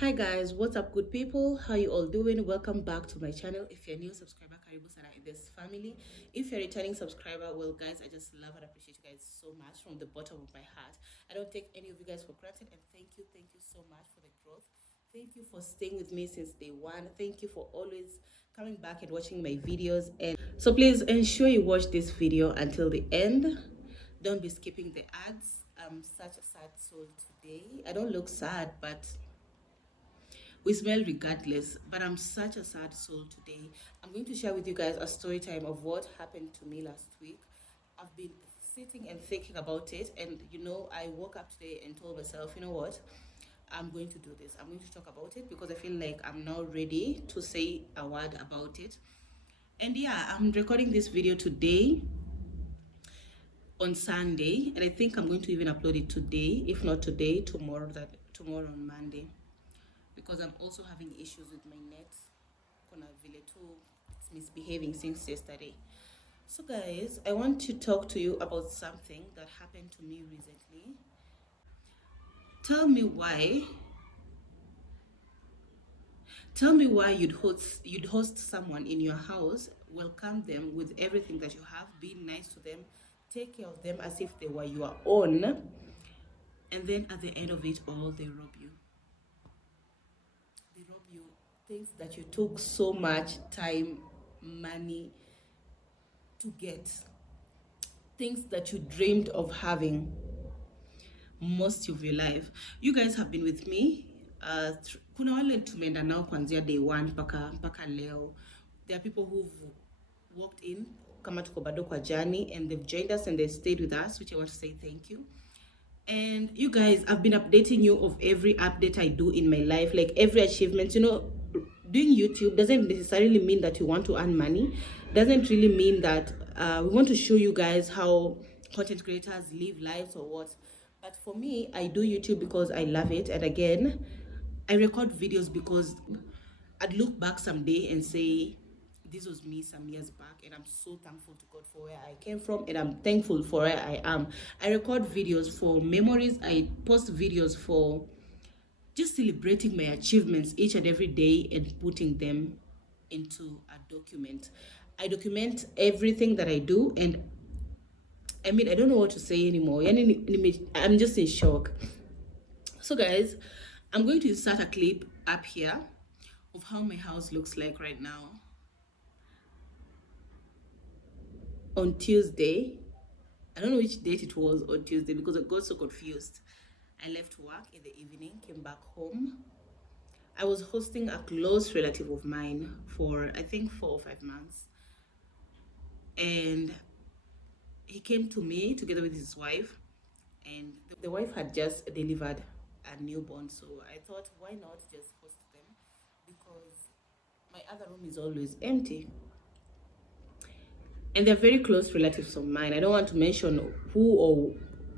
Hi guys, what's up good people? How you all doing? Welcome back to my channel. If you're a new subscriber, karibu sana in this family. If you're a returning subscriber, well guys, I just love and appreciate you guys so much from the bottom of my heart. I don't take any of you guys for granted, and thank you so much for the growth. Thank you for staying with me since day one. Thank you for always coming back and watching my videos. And so please ensure you watch this video until the end. Don't be skipping the ads. I'm such a sad soul today. I don't look sad, but we smell regardless. But I'm such a sad soul today. I'm going to share with you guys a story time of what happened to me last week. I've been sitting and thinking about it, and I woke up today and told myself, you know what, I'm going to do this. I'm going to talk about it because I feel like I'm now ready to say a word about it. And yeah, I'm recording this video today on Sunday, and I think I'm going to even upload it today. If not today, tomorrow on Monday, because I'm also having issues with my net. Kuna vile tu it's misbehaving since yesterday. So guys, I want to talk to you about something that happened to me recently. Tell me why. Tell me why you'd host someone in your house, welcome them with everything that you have, be nice to them, take care of them as if they were your own, and then at the end of it all they rob you. They rob you things that you took so much time, money to get, things that you dreamed of having most of your life. You guys have been with me. Kuna wale tumeenda nao kuanzia day one mpaka leo. There are people who've walked in kama tuko bado kwa journey, and they've joined us and they stayed with us, which I want to say thank you. And you guys, I've been updating you of every update I do in my life, like every achievement. Doing YouTube doesn't necessarily mean that you want to earn money. Doesn't really mean that we want to show you guys how content creators live lives or what. But for me, I do YouTube because I love it. And again, I record videos because I'd look back someday and say, this was me some years back, and I'm so thankful to God for where I came from, and I'm thankful for where I am. I record videos for memories. I post videos for just celebrating my achievements each and every day and putting them into a document. I document everything that I do, and I mean, I don't know what to say anymore. I'm just in shock. So guys, I'm going to insert a clip up here of how my house looks like right now. On Tuesday, I don't know which date it was on Tuesday because I got so confused. I left work in the evening, came back home. I was hosting a close relative of mine for I think 4 or 5 months. And he came to me together with his wife, and the wife had just delivered a newborn. So I thought, why not just host them? Because my other room is always empty. And they're very close relatives of mine. I don't want to mention who, or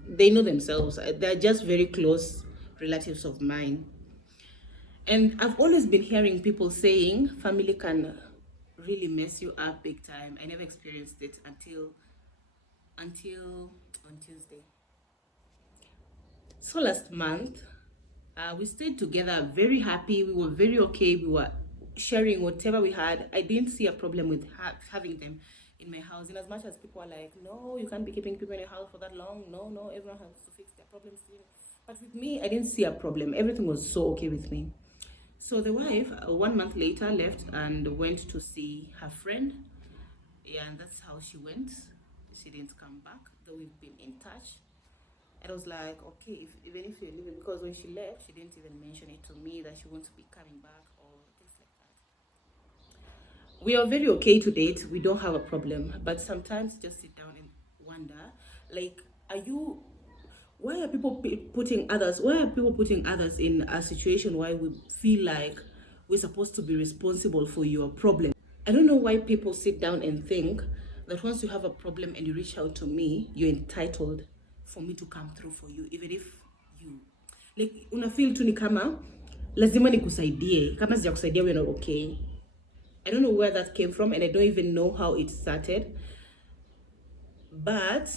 they know themselves. They're just very close relatives of mine. And I've always been hearing people saying family can really mess you up big time. I never experienced it until on Tuesday. So last month, we stayed together, very happy. We were very okay. We were sharing whatever we had. I didn't see a problem with having them in my house. In as much as people are like, no, you can't be keeping people in your house for that long. No, everyone has to fix their problems. But with me, I didn't see a problem. Everything was so okay with me. So the wife, 1 month later, left and went to see her friend. Yeah, and that's how she went. She didn't come back, though we've been in touch. And I was like, okay, even if you're leaving, because when she left, she didn't even mention it to me that she wants to be coming back or things like that. We are very okay to date. We don't have a problem. But sometimes just sit down and wonder, like, why are people putting others in a situation where we feel like we're supposed to be responsible for your problem? I don't know why people sit down and think that once you have a problem and you reach out to me, you're entitled for me to come through for you, even if you like una feel tu ni kama lazima nikusaidie, kama sijakusaidia we're not okay. I don't know where that came from, and I don't even know how it started. But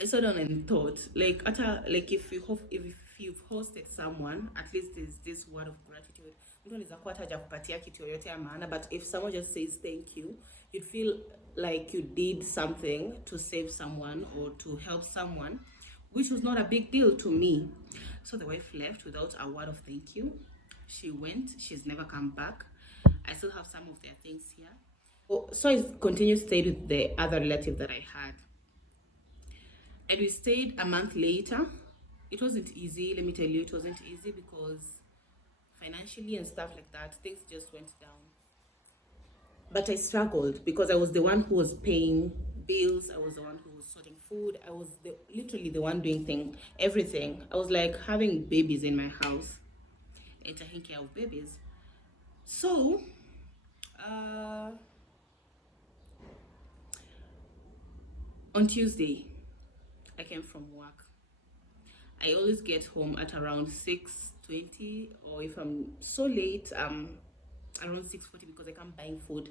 I sat down and thought, like, if if you've hosted someone, at least there's this word of gratitude. Mtu anaweza kuwa hata hajakupatia kitu yoyote ya maana, but if someone just says thank you, you'd feel like you did something to save someone or to help someone, which was not a big deal to me. So the wife left without a word of thank you. She went, she's never come back. I still have some of their things here. So I continued to stay with the other relative that I had. And we stayed a month later. It wasn't easy, let me tell you, it wasn't easy because financially and stuff like that, things just went down. But I struggled because I was the one who was paying bills, I was the one who was sorting food, I was literally the one doing everything. I was like having babies in my house and taking care of babies. So, on Tuesday, I came from work. I always get home at around 6:20, or if I'm so late, around 6:40 because I come buying food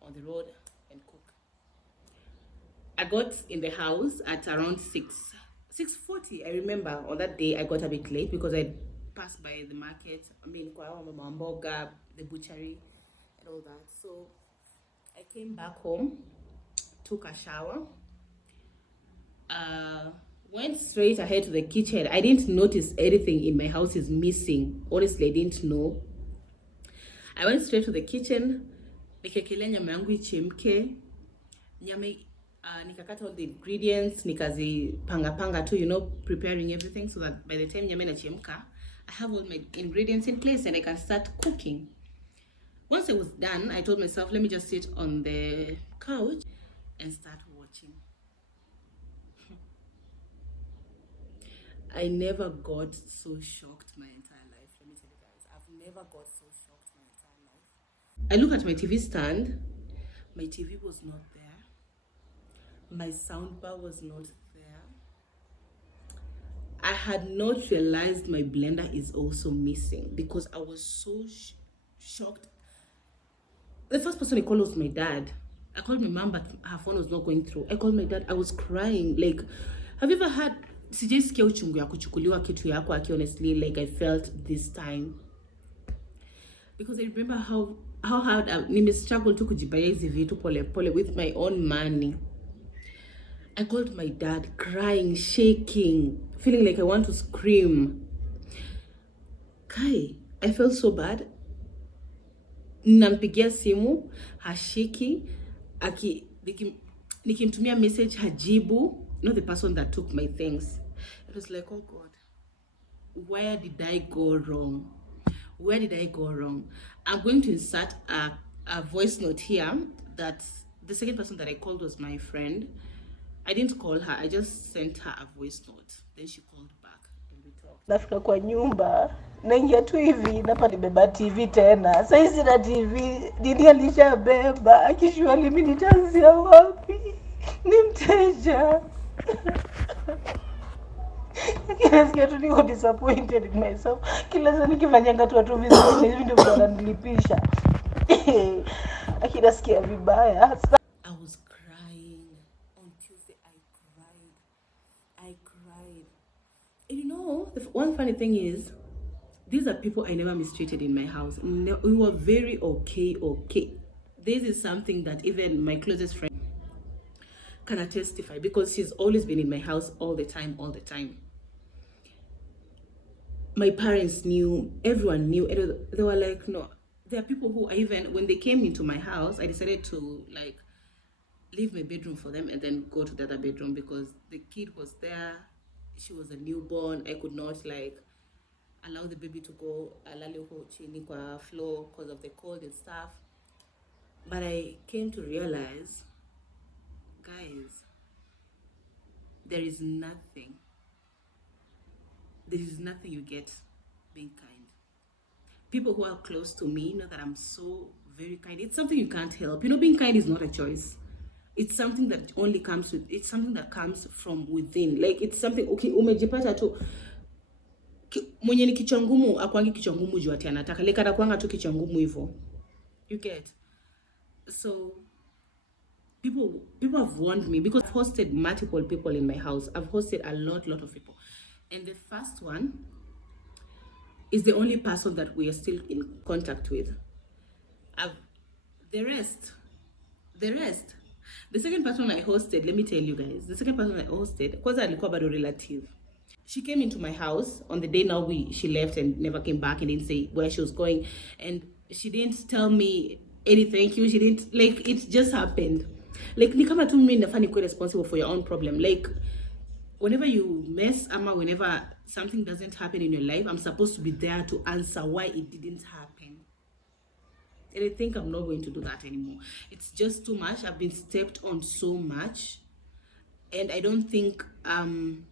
on the road and cook. I got in the house at around 6:40. I remember on that day I got a bit late because I passed by the market. I mean, kwa Mama Mboga, the butchery, and all that. So I came back home, took a shower, went straight ahead to the kitchen. I didn't notice anything in my house is missing. Honestly, I didn't know. I went straight to the kitchen, nikakelea nyama yangu ichemke. Nyama nikakata all the ingredients, panga too, you know, preparing everything so that by the time nyama inachemka, I have all my ingredients in place and I can start cooking. Once I was done, I told myself, let me just sit on the couch and start watching. I never got so shocked my entire life. Let me tell you guys, I've never got so shocked my entire life. I look at my TV stand. My TV was not there. My soundbar was not there. I had not realized my blender is also missing because I was so shocked. The first person I called was my dad. I called my mom, but her phone was not going through. I called my dad. I was crying. Like, have you ever had sijaisikia uchungu ya kuchukuliwa kitu yako aki? Honestly, like I felt this time because I remember how hard nime struggle to kujibaya hizi vitu pole pole with my own money. I called my dad, crying, shaking, feeling like I want to scream. Kai, I felt so bad. Nampigia simu hashiki, nikimtumia message hajibu, not the person that took my things. It was like, oh God, where did I go wrong? Where did I go wrong? I'm going to insert a voice note here that the second person that I called was my friend. I didn't call her, I just sent her a voice note. Then she called back and we talked. Nafika kwa nyumba, naingia tu hivi, napa nibeba TV tena. Saizi na TV, Didi alishabeba, akishua mimi nitaanzia wapi? Ni mteja. Nasikia tu niko disappointed in myself. Kila saa nikifanyanga tu vizuri, hivi ndio wananilipisha. Nasikia vibaya. I was crying. On Tuesday, I cried. And you know, the one funny thing is, these are people I never mistreated in my house. We were very okay. This is something that even my closest friend can testify because she's always been in my house all the time. My parents knew, everyone knew. They were like, no. There are people who even, when they came into my house, I decided to like leave my bedroom for them and then go to the other bedroom because the kid was there. She was a newborn. I could not like allow the baby to go chini kwa floor because of the cold and stuff. But I came to realize, guys, there is nothing you get being kind. People who are close to me know that I'm so very kind. It's something you can't help. You know, being kind is not a choice. It's something that only comes with, it's something that comes from within. Like, it's something, okay, umejipata tu, mwenye ni kichwa ngumu, akwangi kichwa ngumu juu ati anataka. Like, anakuanga tu kichwa ngumu hivyo. You get? So, people have warned me because I've hosted multiple people in my house. I've hosted a lot of people. And the first one is the only person that we are still in contact with. I've, the rest, the rest. The second person I hosted, let me tell you guys, the second person I hosted, kwanza alikuwa bado relative. She came into my house on the day now she left and never came back and didn't say where she was going, and she didn't tell me any thank you. She didn't, like, it just happened. Like ni kama tu mimi nafaa nikuwe responsible for your own problem. Like whenever you mess ama whenever something doesn't happen in your life, I'm supposed to be there to answer why it didn't happen. And I think I'm not going to do that anymore. It's just too much. I've been stepped on so much, and I don't think I'm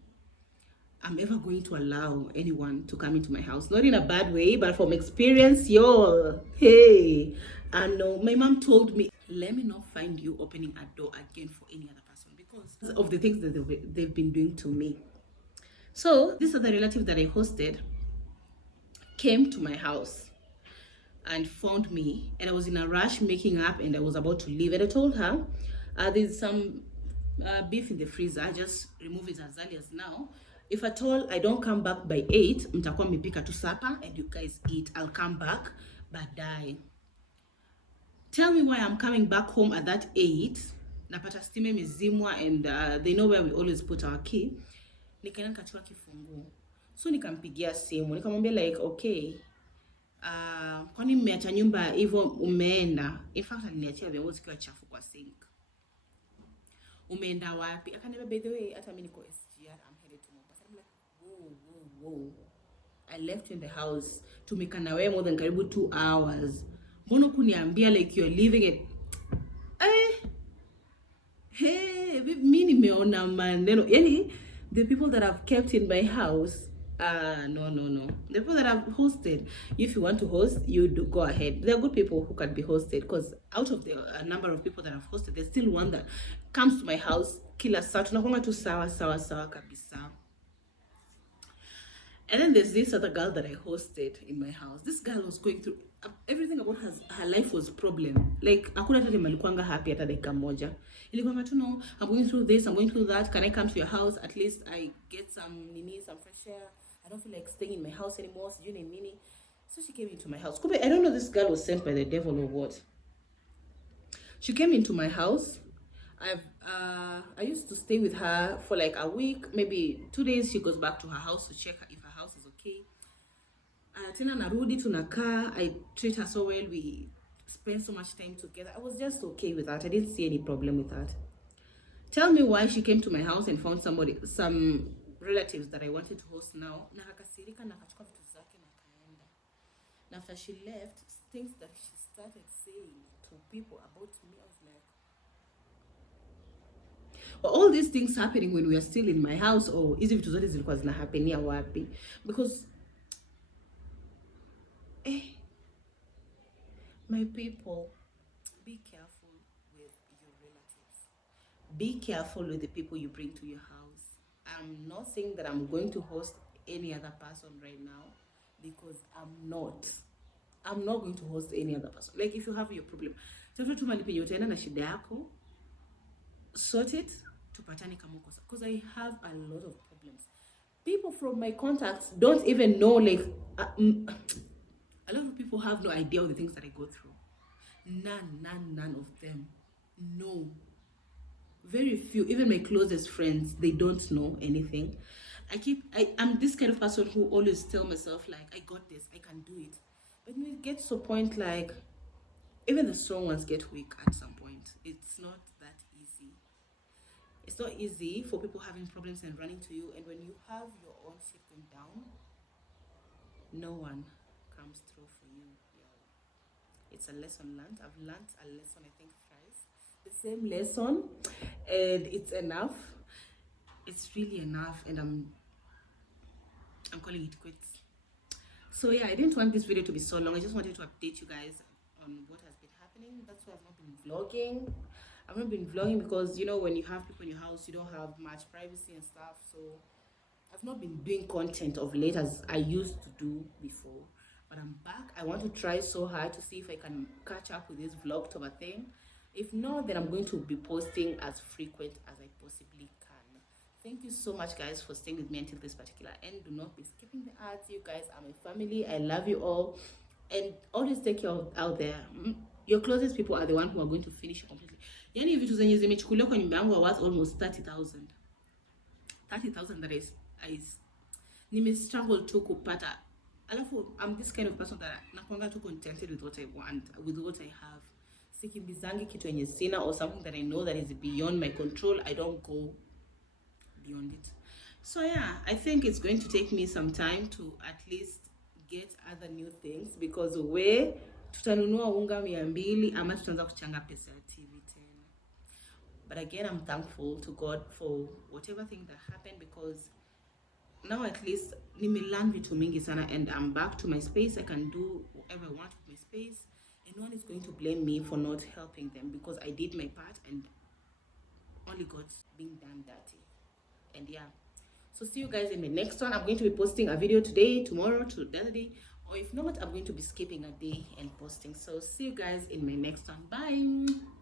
ever going to allow anyone to come into my house. Not in a bad way, but from experience, y'all. Hey, I know my mom told me, let me not find you opening a door again for any other person because of the things that they've been doing to me. So this other relative that I hosted came to my house and found me, and I was in a rush making up and I was about to leave, and I told her there's some beef in the freezer, I just remove it as early as now. If at all I don't come back by 8, mtakuwa mipika tu supper and you guys eat. I'll come back baadaye. Tell me why I'm coming back home at that 8. Napata stime mezimwa, and they know where we always put our key. Nikaenda nikachukua kifunguo. So nikampigia simu, nikamwambia like, okay, kwani mmeacha nyumba hivyo umeenda? In fact aliniachia vyombo zikiwa chafu kwa sink. Umeenda wapi? Akaniambia, by the way, hata mimi niko SGR, I'm headed to Mombasa. I'm like, whoa. I left you in the house. Tumeka na wewe more than karibu 2 hours. Mbona kuniambia like you're leaving it? Hey, mimi nimeona maneno. Yani the people that I've kept in my house, no. The people that I've hosted, if you want to host, you do go ahead. There are good people who can be hosted, because out of the number of people that I've hosted, there's still one that comes to my house kila saa. Tunakuanga tu sawa kabisa. And then there's this other girl that I hosted in my house. This girl was going through everything about her life was problem. Like hakuna hata malikuanga happy hata dakika moja. Ilikuwa tu no, I'm going through this, I'm going through that. Can I come to your house? At least I get some fresh air. I don't feel like staying in my house anymore. So she came into my house. I don't know, this girl was sent by the devil or what. She came into my house. I used to stay with her for like a week, maybe 2 days. She goes back to her house to check if her house is okay. Tena narudi tunakaa. I treat her so well. We spend so much time together. I was just okay with that. I didn't see any problem with that. Tell me why she came to my house and found some relatives that I wanted to host now. Na akasirika na akachukua vitu zake na kaenda. And after she left, things that she started saying to people about me, I was like, all these things happening when we are still in my house, or hizi vitu zote zilikuwa zinahapenia wapi? Because my people, be careful with your relatives. Be careful with the people you bring to your house. I'm not saying that I'm going to host any other person right now, because I'm not going to host any other person. Like if you have your problem, tafuta tu mali penye utaenda na shida yako, sort it, tupatane kama uko sawa. Because I have a lot of problems. People from my contacts don't even know, like a lot of people have no idea of the things that I go through. None of them. No. Very few. Even my closest friends, they don't know anything. I'm this kind of person who always tell myself like, I got this, I can do it. But when it gets to a point, like even the strong ones get weak at some point. It's not that easy. It's not easy for people having problems and running to you, and when you have your own shit going down, no one comes through for you. It's a lesson learned. I've learned a lesson, I think, thrice. The same lesson, and it's enough. It's really enough, and I'm calling it quits. So yeah, I didn't want this video to be so long. I just wanted to update you guys on what has been happening. That's why I've not been vlogging. I've not been vlogging because, you know, when you have people in your house, you don't have much privacy and stuff. So I've not been doing content of late as I used to do before. But I'm back. I want to try so hard to see if I can catch up with this Vlogtober thing. If not, then I'm going to be posting as frequent as I possibly can. Thank you so much, guys, for staying with me until this particular end. Do not be skipping the ads. You guys are my family. I love you all. And always take care of out there. Your closest people are the one who are going to finish you completely. Yani vitu zenye zimechukuliwa kwa nyumba yangu are worth almost 30,000. 30,000 that is nime struggle to kupata. Alafu I'm this kind of person that nakwanga too contented with what I want, with what I have. Sikimbizangi kitu yenye sina or something that I know that is beyond my control. I don't go beyond it. So yeah, I think it's going to take me some time to at least get other new things, because we tutanunua unga 200 ama tutaanza kuchanga pesa ya TV tena. But again, I'm thankful to God for whatever thing that happened, because now at least nimelearn vitu mingi sana, and I'm back to my space. I can do whatever I want with my space, and no one is going to blame me for not helping them, because I did my part and only God's being done dirty. And yeah, so see you guys in the next one. I'm going to be posting a video today, tomorrow, to the other day, or if not, I'm going to be skipping a day and posting. So see you guys in my next one. Bye.